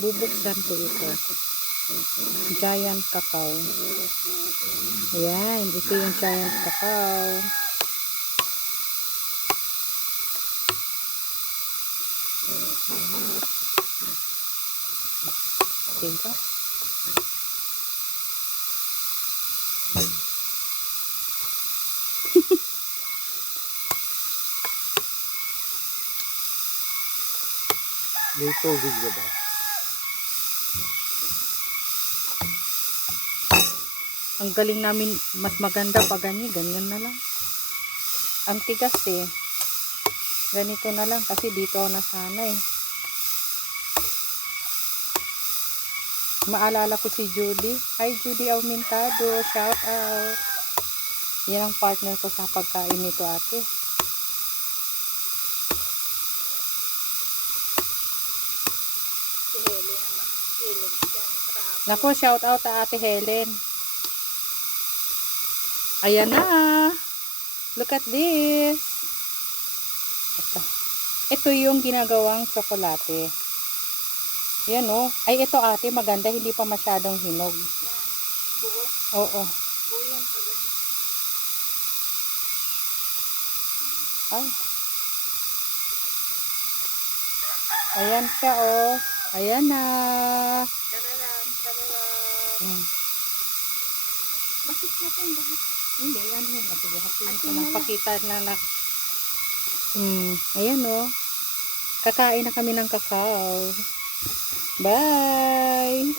Bubuksan ko ito. Giant cacao. Ayan, ito yung giant cacao. Diba? May tubig na ba? Ang galing namin, mas maganda pa ganyan na lang. Ang tigas eh. Ganito na lang kasi dito ako nasanay. Maalala ko si Judy. Hi Judy Aumentado, shout out. Yan ang partner ko sa pagkain nito ate. Si Helen ang mahilig dyan. Naku, shout out sa ate Helen. Ayan na. Look at this. Ito yung ginagawang tsokolate. Yan o. Ay, ito ate, maganda. Hindi pa masyadong hinog. Yan. Buo. Oo. Buo yung pag- Ay. Ayan siya o. Ayan na. Tararan, tararan. Hmm. Bakit natin lahat? Hindi, ano yun? Sige, hatiin ko Hatiin lang. na lang. Pakita na lang. Ayan o. Kakain na kami ng kakao. Bye!